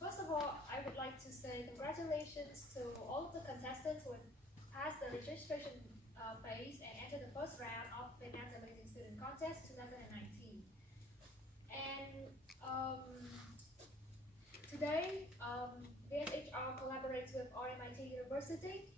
First of all, I would like to say congratulations to all of the contestants who passed the registration phase and entered the first round of Vietnam's Amazing Student Contest 2019. And today, VSHR collaborates with RMIT University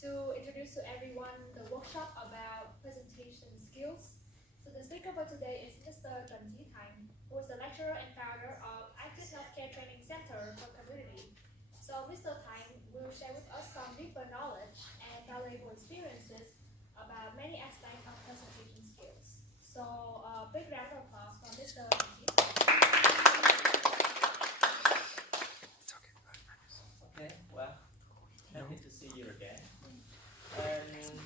to introduce to everyone the workshop about presentation skills. So the speaker for today is Mr. Trần Chí Thành, who is the lecturer and founder of Active Healthcare Training Center for Community. So Mr. Thành will share with us some deeper knowledge and valuable experiences about many aspects of presentation skills. So big round of applause for Mr. Trần Chí Okay, well, happy to see you again. And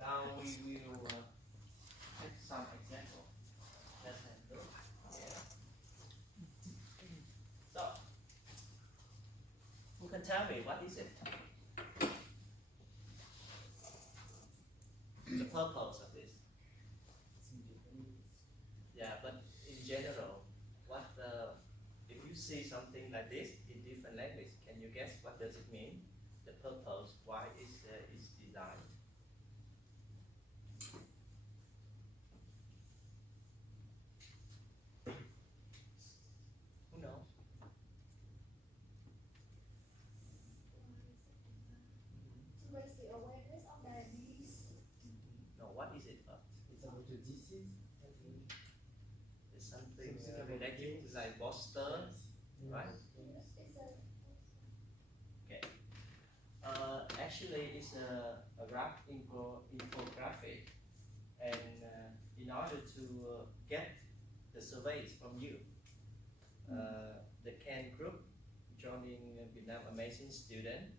now we will take some example. Let's have a look. Yeah. So, who can tell me what is it? The purpose of this? Yeah, but in general, if you see something like this in different language, can you guess what does it mean? The purpose, why is designed? Who knows? To raise the awareness of diabetes. No, what is it about? It's about the disease. It's something related to like Boston, right? Okay. Actually, it's a graph infographic, and in order to get the surveys from you, the CAN group joining Vietnam Amazing Student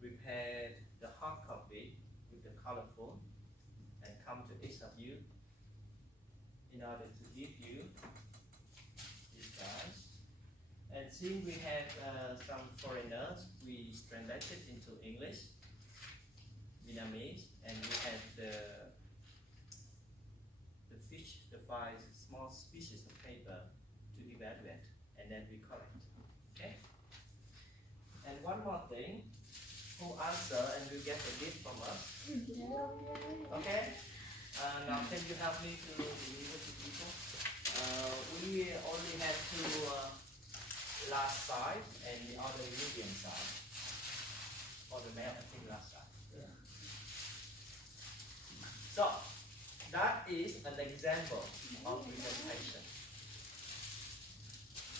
prepared the hard copy with the colorful and come to each of you in order to give you these guys. And since we have some foreigners, we translated into English, Vietnamese, and we have the five small pieces of paper to evaluate, and then we correct. Okay. And one more thing, who answer and will get a gift from us. Okay. Now can you help me to deliver to people? We only have two large size and the other medium size. For the male, I think large size. Yeah. So that is an example of presentation.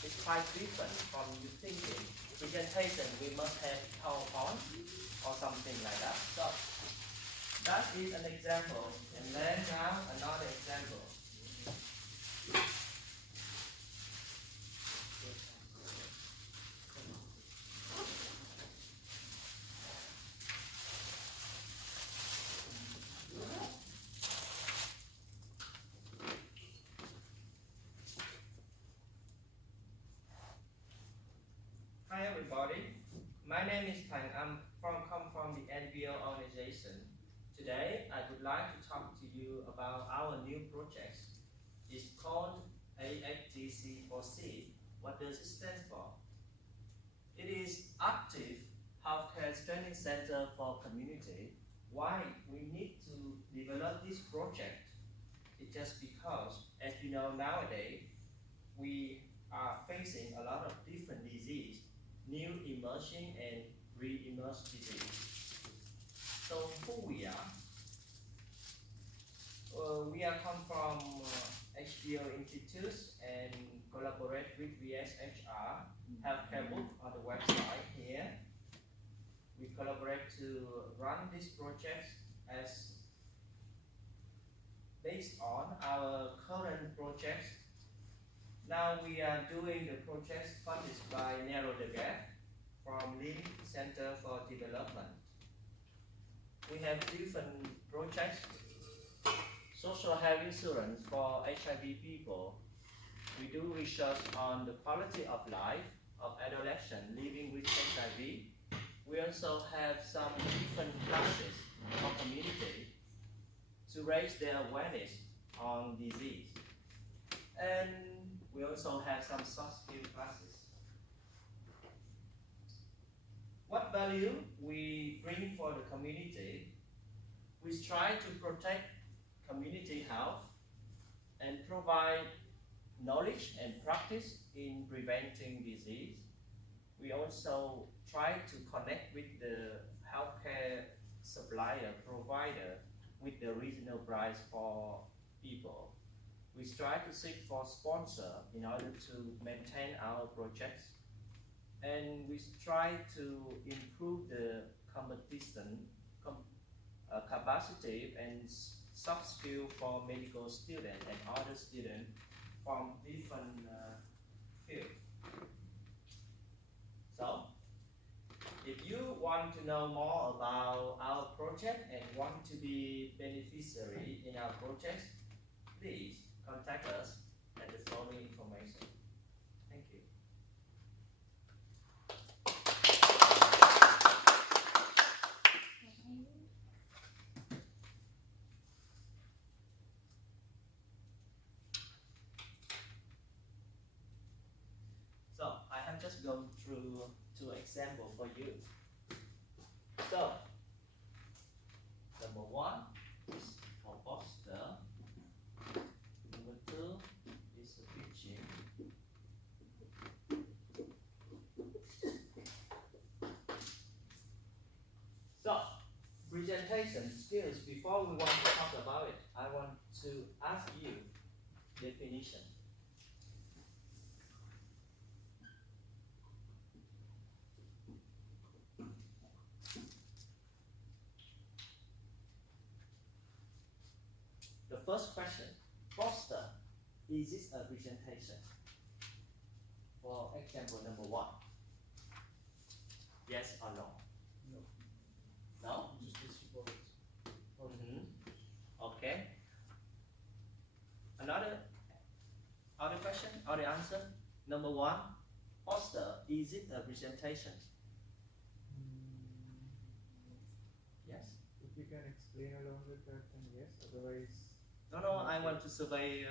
It's quite different from you thinking presentation we must have PowerPoint or something like that. So that is an example, and then now another example. Hi everybody, my name is Thành. Come from the NPO organization. Today, I would like to talk to you about our new project. It's called AHTC4C. What does it stand for? It is Active Healthcare Training Center for Community. Why we need to develop this project? It's just because, as you know, nowadays, we are facing a lot of different diseases, new emerging and re-emerged disease. So who we are? We are come from HBO Institutes and collaborate with VSHR, Healthcare Book on the website here. We collaborate to run this project as based on our current project. Now we are doing the project funded by Narrow the Gap from Lean Center for Development. We have different projects. Social health insurance for HIV people. We do research on the quality of life of adolescents living with HIV. We also have some different classes for community to raise their awareness on disease. And we also have some soft skill classes. What value we bring for the community? We try to protect community health and provide knowledge and practice in preventing disease. We also try to connect with the healthcare supplier, provider with the reasonable price for people. We try to seek for sponsor in order to maintain our projects, and we try to improve the competition capacity and soft skill for medical students and other students from different fields. So, if you want to know more about our project and want to be beneficiary in our project, please contact us at the following information. Thank you. So I have just gone through two examples for you. So number one is for poster. Number two is the pitching. So presentation skills. Before we want to talk about it, I want to ask you definition. The first question, poster, is this a presentation? For example number one. Yes or no? No. No? Just these two bullets. Okay. Another other question, other answer. Number one, poster, is it a presentation? Yes? If you can explain along with that, then yes. Otherwise, No, I want to survey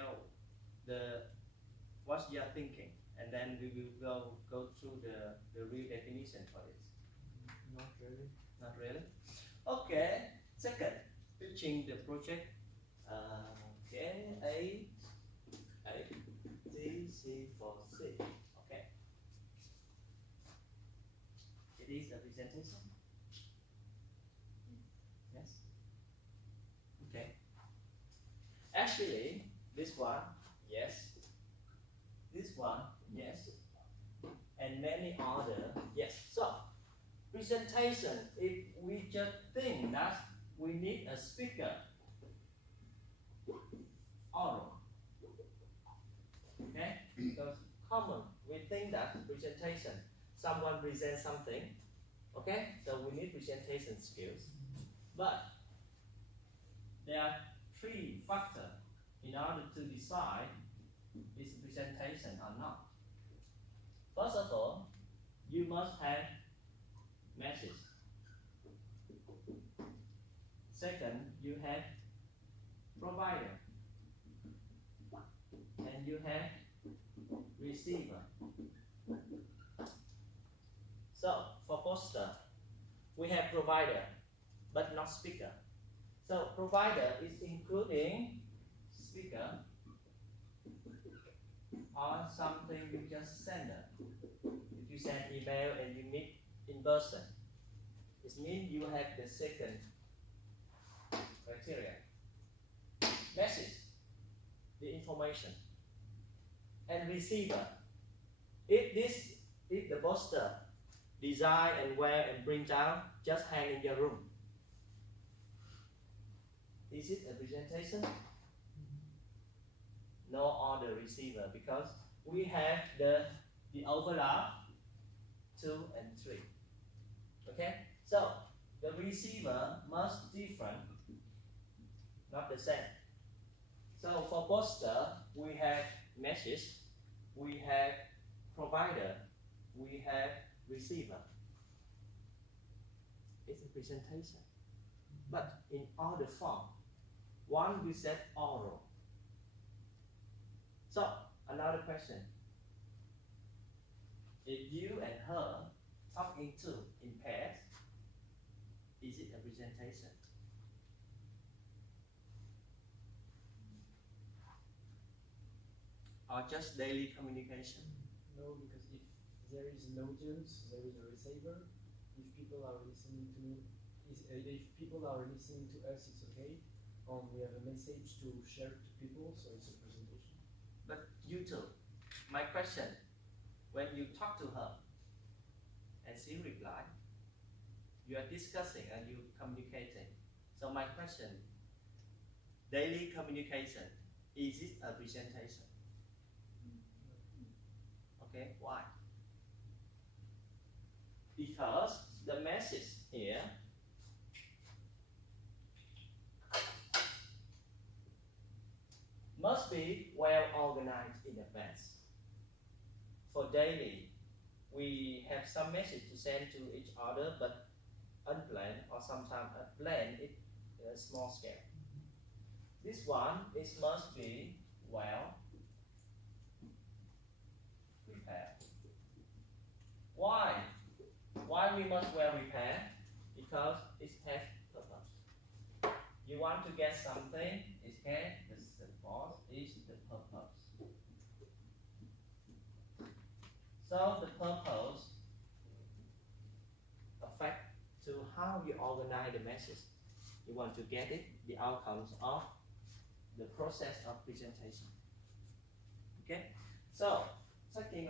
what you are thinking, and then we will go through the real definition for it. not really. Not really? Okay. Second, pitching the project. Okay, A, D, C for C. Okay. It is a presentation? Yes? Okay. Actually, this one, yes. This one, yes. And many other, yes. So, presentation, if we just think that we need a speaker, oral, okay? Because common, we think that presentation, someone presents something, okay? So we need presentation skills. But there are three factors in order to decide is presentation or not. First of all, you must have message. Second, you have provider. And you have receiver. So for poster, we have provider, but not speaker. So provider is including speaker or something you just send. If you send email and you meet in person, it means you have the second criteria. Message, the information, and receiver. If the poster design and wear and bring down, just hang in your room. Is it a presentation? No other receiver, because we have the overlap 2 and 3. Okay, so the receiver must different, not the same. So for poster, we have message, we have provider, we have receiver. It's a presentation, but in other form. One we said oral. So another question. If you and her talking to in pairs, is it a presentation? Or just daily communication? No, because if there is an audience, there is a receiver. If people are listening to us, it's okay. We have a message to share to people, so it's a presentation. But you too. My question, when you talk to her and she reply, you are discussing and you communicating. So my question, daily communication, is it a presentation? Okay, why? Because the message here must be well organized in advance. For daily, we have some message to send to each other, but unplanned or sometimes planned it in a small scale. This one must be well prepared. Why? Why we must well prepare? Because it has purpose. You want to get something, it has the force is the purpose. So the purpose affect to how you organize the message. You want to get it, the outcomes of the process of presentation. Okay? So talking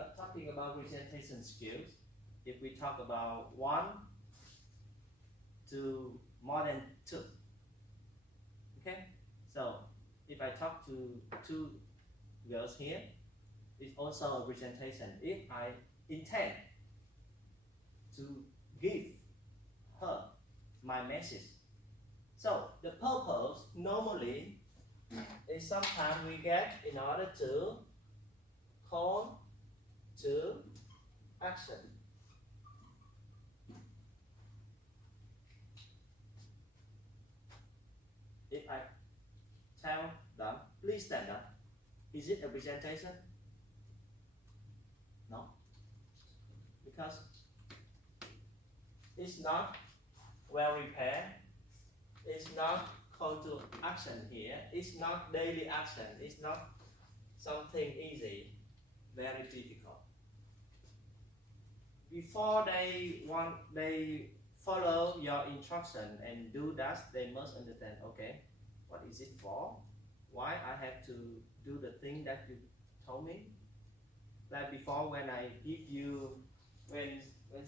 about presentation skills, if we talk about 1 to more than 2. Okay? So if I talk to 2 girls here, it's also a presentation. If I intend to give her my message. So the purpose normally is sometimes we get in order to call to action. If I tell them, please stand up, is it a presentation? No, because it's not well prepared, it's not call to action here, it's not daily action, it's not something easy, very difficult. Before they follow your instruction and do that, they must understand, okay, what is it for? Why I have to do the thing that you told me? Like before, when I give you, when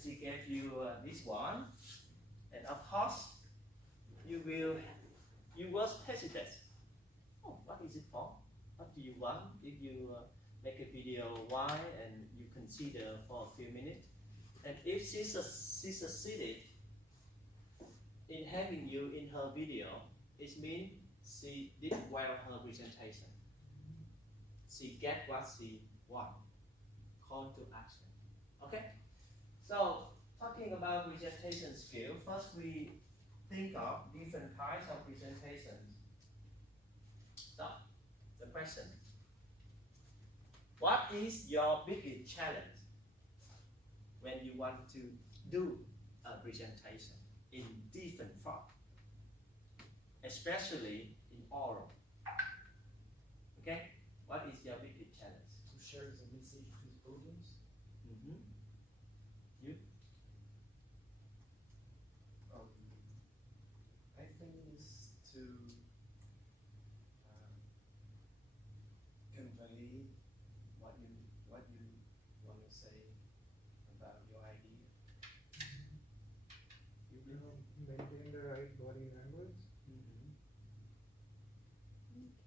she gave you this one, and of course, you was hesitant. Oh, what is it for? What do you want? If you make a video, why? And you consider for a few minutes. And if she succeeded in having you in her video, it means she did well her presentation. She get what she want. Call to action. Okay? So talking about presentation skill, first we think of different types of presentations. So the question, what is your biggest challenge when you want to do a presentation in different form, especially in oral? Okay, what is your biggest challenge? To share the message to the audience. You? I think is to convey what you want to say about your idea. You You know, maintaining the right body language.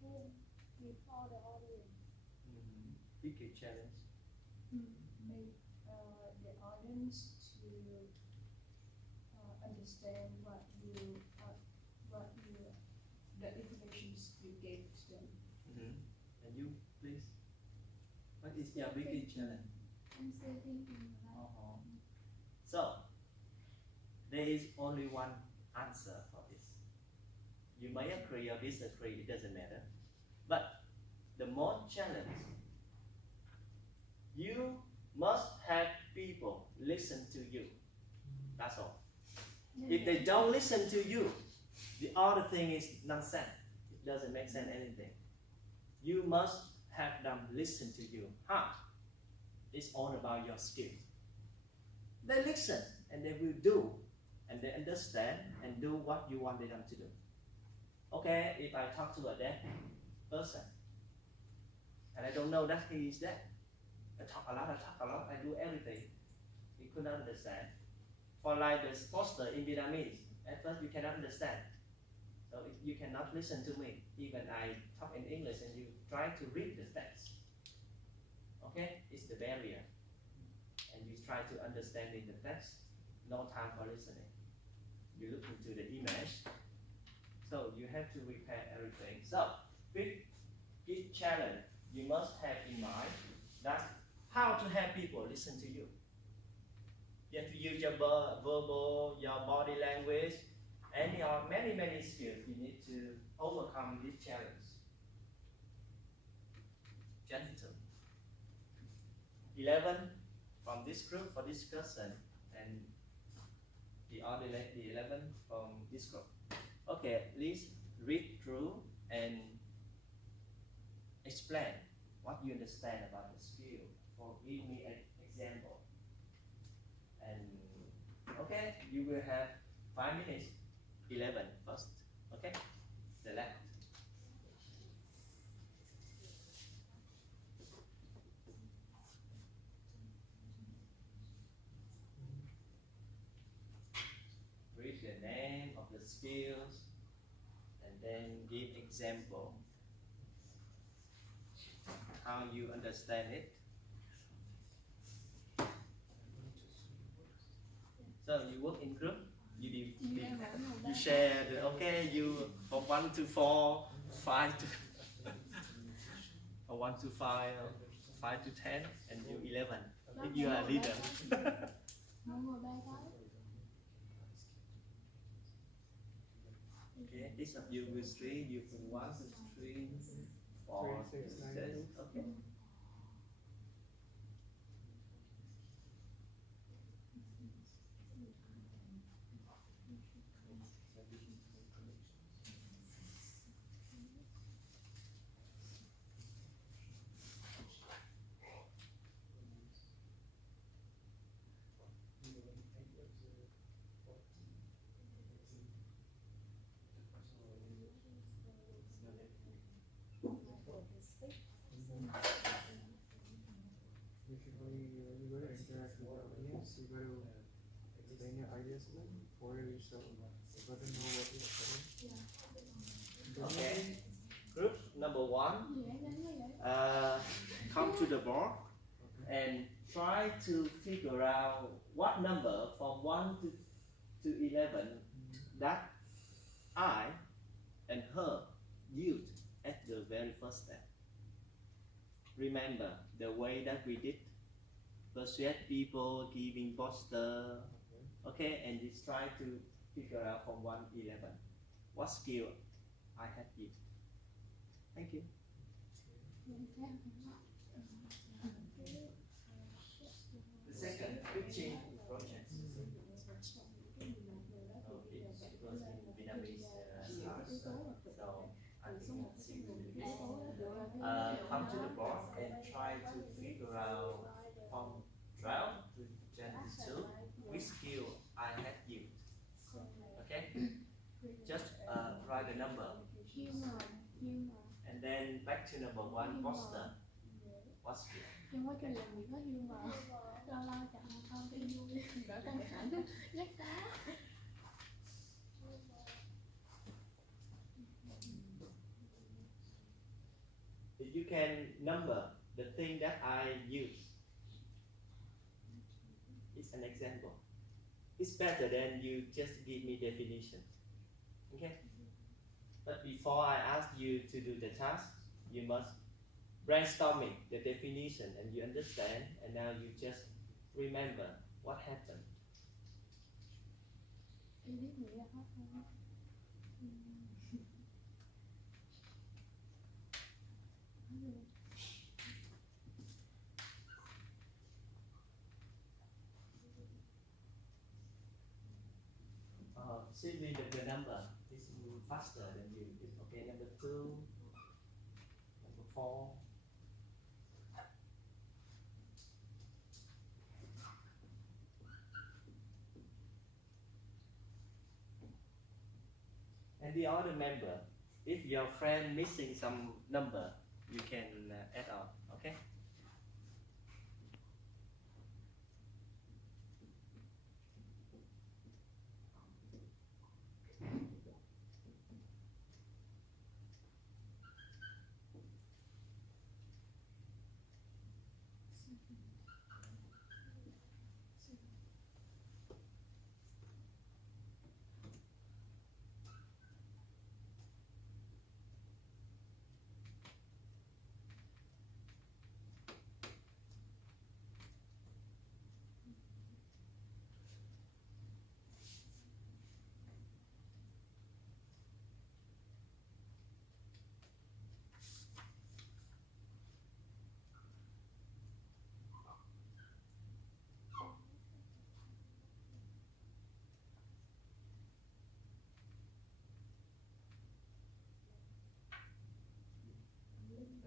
Okay, before the audience, Biggest challenge. make the audience to understand the informations you gave to them. And you, please. What is your biggest challenge? I'm still thinking about So there is only one answer for this. You may agree or disagree, it doesn't matter. But the most challenge You must have people listen to you. That's all. If they don't listen to you, the other thing is nonsense. It doesn't make sense anything. You must have them listen to you. It's all about your skill. They listen and they will do and they understand and do what you wanted them to do. Okay, if I talk to a deaf person and I don't know that he is deaf, I talk a lot, I do everything. He couldn't understand. For like the poster in Vietnamese, at first you cannot understand. So you cannot listen to me. Even I talk in English and you try to read the text. Okay, it's the barrier. And you try to understand in the text, no time for listening. You look into the image. So you have to repair everything. So big challenge you must have in mind that how to have people listen to you. You have to use your verbal, your body language, and your many skills you need to overcome this challenge. Gentle. 11 from this group for discussion and the 11 from this group. Okay, please read through and explain what you understand about the skill. Or give me an example. And okay, you will have 5 minutes. 11 first. Okay, the left. Read the name of the skills and then give example how you understand it. So you work in group, you share the, okay, you from 1 to 4, 5 to or 1 to 5, 5 to 10, and you 11 if you are a leader. Okay, each of you will 3, you from 1 to 3, 4, 6, 7, okay. Basically, you got to interact with the audience, you got to explain your ideas to them, for yourself, you got to know what you're saying. Okay, group number 1, come to the board and try to figure out what number from 1 to 11 that I and her used at the very first step. Remember the way that we did persuade people, giving poster, okay, and just try to figure out from 1 to 11 what skill I have used. Thank you. The second, pitching projects. It was in Vietnamese class, so I think it's come to the board and try to figure out from 12 to 22 which skill I have used. Okay, just write the number and then back to number 1 poster. What skill? Trong quá trình làm việc có humor, lâu lâu chọn một câu cho vui, đỡ căng thẳng, nhắc cá. If you can number the thing that I use, it's an example. It's better than you just give me definition. Okay? But before I ask you to do the task, you must brainstorming the definition and you understand, and now you just remember what happened. Em biết nghĩa là hết không? simply the number is faster than you. Okay, number 2, number 4. And the other member, if your friend missing some number, you can add on. Okay.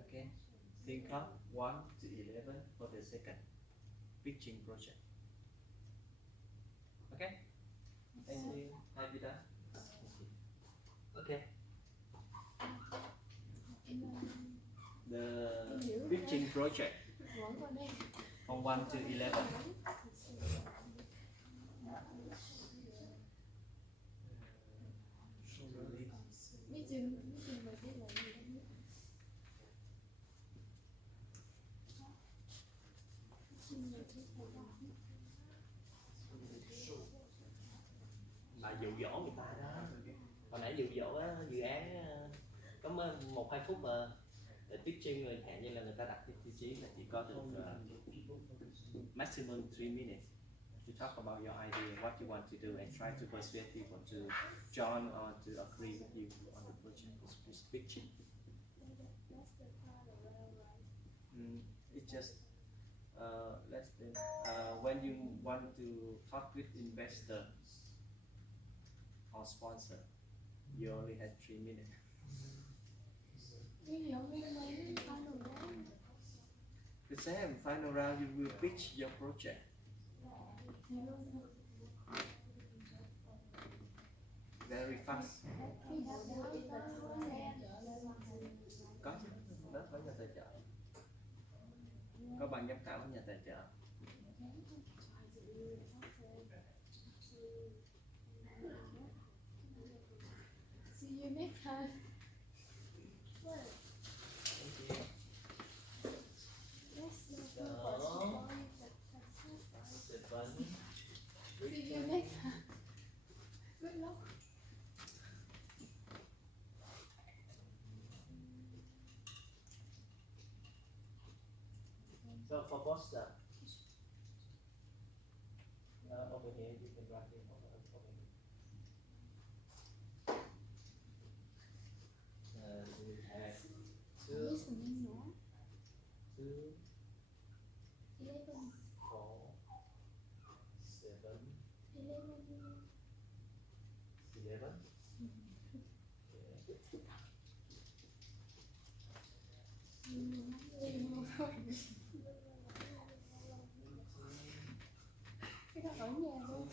Okay. Think of 1 to 11 for the second pitching project. Okay. Thank you. Have you done? Okay. The pitching project from 1 to 11. Mà dụ dỗ người ta đó. Hồi nãy dụ dỗ á, dự án có 1-2 phút mà để pitching người hạn như là người ta đặt cái tiêu chí là chỉ có được maximum 3 minutes to talk about your idea, what you want to do, and try to persuade people to join or to agree with you on the project. It's pitching. It's just when you want to talk with investors or sponsor, you only had 3 minutes. The same final round, you will pitch your project. Very fast. Có chứ, đó có nhà tài trợ. Có ban giám khảo nhà tài trợ. See you next time. See you next time. Good luck. So for poster, over here you can write it over here. We have 2, 4, 7, 11. Cái đó ở nhà luôn.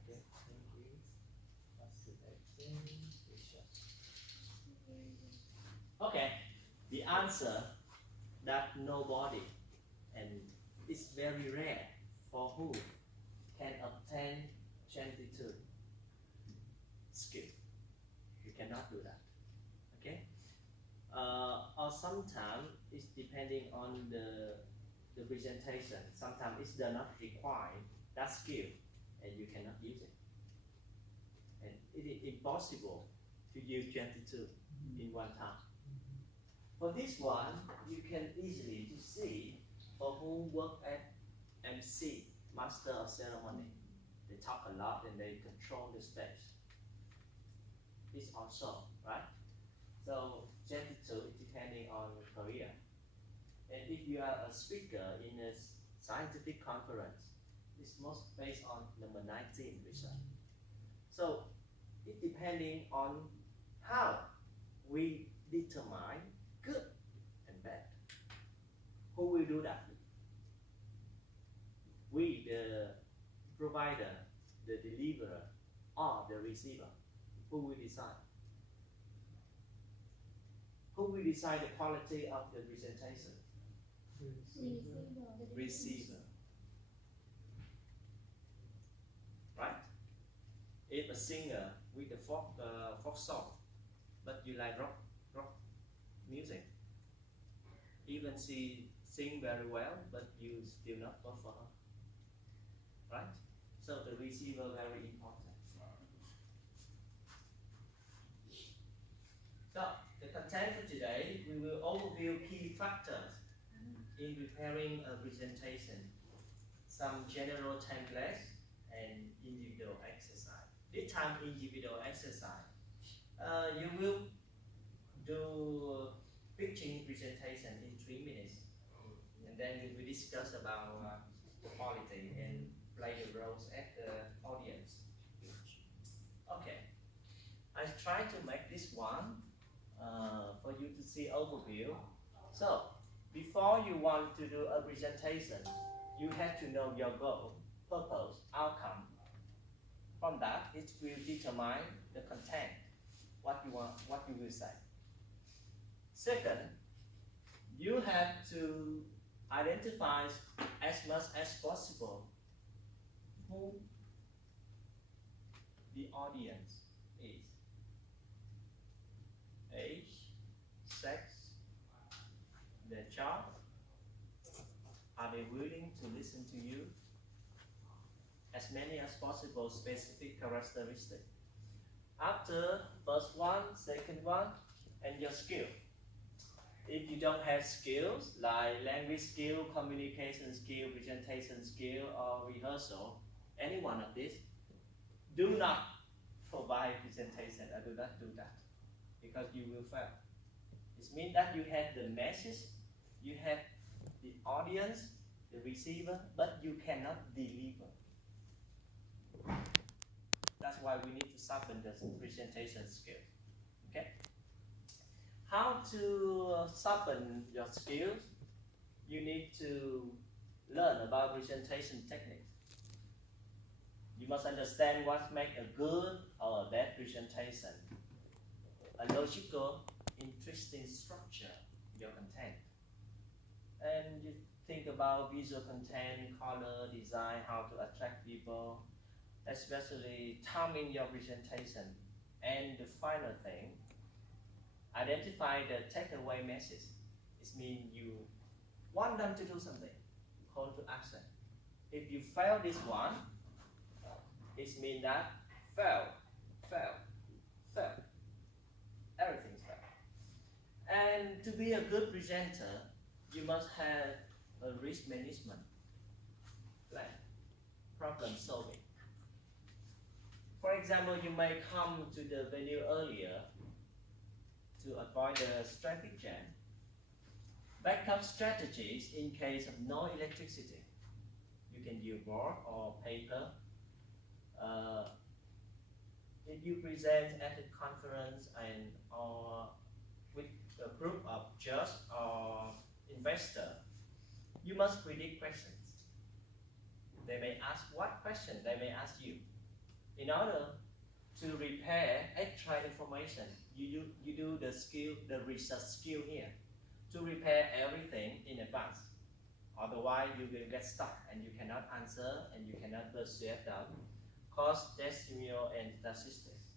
Okay, thank you. Okay, the answer that nobody, and it's very rare for who can obtain 22 skill. You cannot do that. Okay, or sometimes it's depending on the presentation. Sometimes it does not require that skill, and you cannot use it. And it is impossible to use 22 in one time. For this one, you can easily see or who work at MC, Master of Ceremony. They talk a lot and they control the stage. It's also, right? So, gender depending on career. And if you are a speaker in a scientific conference, it's most based on number 19 research. So, it depending on how we determine good and bad. Who will do that? We, the provider, the deliverer, or the receiver. Who will decide? Who will decide the quality of the presentation? Receiver. Right? If a singer with a folk song, but you like rock music, even she sing very well, but you still not vote for her. Right? So the receiver very important. So the content for today, we will overview key factors in preparing a presentation, some general templates, and individual exercise. This time individual exercise. You will do pitching presentation in 3 minutes, and then we will discuss about quality and play the roles at the audience. Okay, I try to make this one for you to see overview. So, before you want to do a presentation, you have to know your goal, purpose, outcome. From that, it will determine the content, what you want, what you will say. Second, you have to identify as much as possible who the audience is. Age, sex, their job. Are they willing to listen to you? As many as possible specific characteristics. After first one, second one, and your skill. If you don't have skills like language skill, communication skill, presentation skill, or rehearsal, any one of these, do not provide presentation or do not do that, because you will fail. It means that you have the message, you have the audience, the receiver, but you cannot deliver. That's why we need to sharpen the presentation skills. Okay? How to sharpen your skills? You need to learn about presentation techniques. You must understand what makes a good or a bad presentation. A logical, interesting structure, your content. And you think about visual content, color, design, how to attract people, especially timing your presentation. And the final thing, identify the takeaway message. It means you want them to do something, call to action. If you fail this one, it means that fail. Everything's fail. And to be a good presenter, you must have a risk management plan, problem solving. For example, you may come to the venue earlier to avoid the traffic jam. Backup strategies in case of no electricity. You can use board or paper. If you present at a conference or with a group of judges or investors, you must predict questions. They may ask what question they may ask you. In order to prepare extra information, you do the research skill here to prepare everything in advance. Otherwise, you will get stuck and you cannot answer and you cannot persuade them, cause decimal and statistics.